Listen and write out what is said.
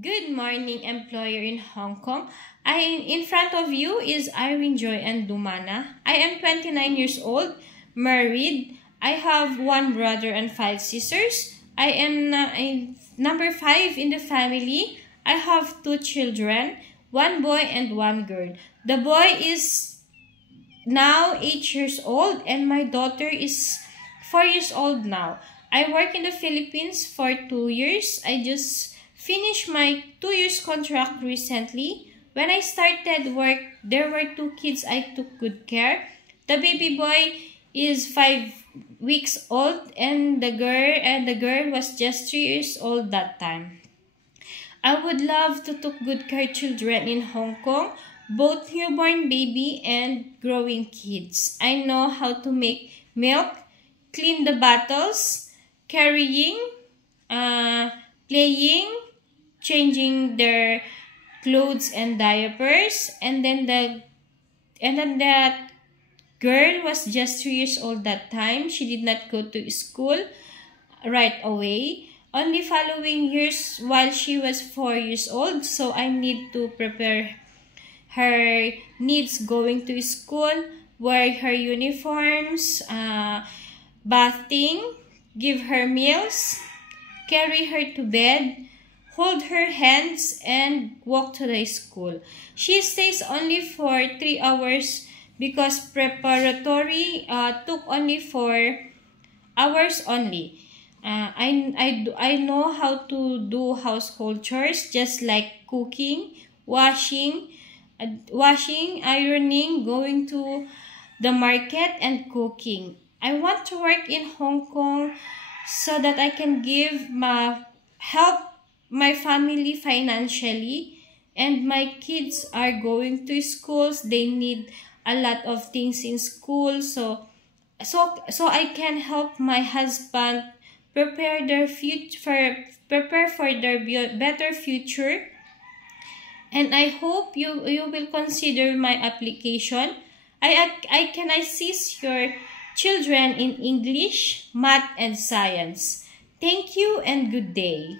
Good morning, employer in Hong Kong. In front of you is Irene Joy and Dumana. I am 29 years old, married. I have one brother and 5 sisters. I am number 5 in the family. I have 2 children, one boy and one girl. The boy is now 8 years old and my daughter is 4 years old now. I work in the Philippines for 2 years. I just finished my 2 years contract recently. When I started work, there were 2 kids I took good care. The baby boy is 5 weeks old and the girl was just 3 years old that time. I would love to take good care of children in Hong Kong, both newborn baby and growing kids. I know how to make milk, clean the bottles, carrying, playing, changing their clothes and diapers, and then that girl was just 3 years old that time. She did not go to school right away. Only following years while she was 4 years old, so I need to prepare her needs going to school, wear her uniforms, bathing, give her meals, carry her to bed, hold her hands, and walk to the school. She stays only for 3 hours because preparatory took only 4 hours only. I know how to do household chores just like cooking, washing, ironing, going to the market, and cooking. I want to work in Hong Kong so that I can help my family financially, and my kids are going to schools. They need a lot of things in school, so I can help my husband prepare for their better future. And I hope you will consider my application. I can assist your children in English, math, and science. Thank you and good day.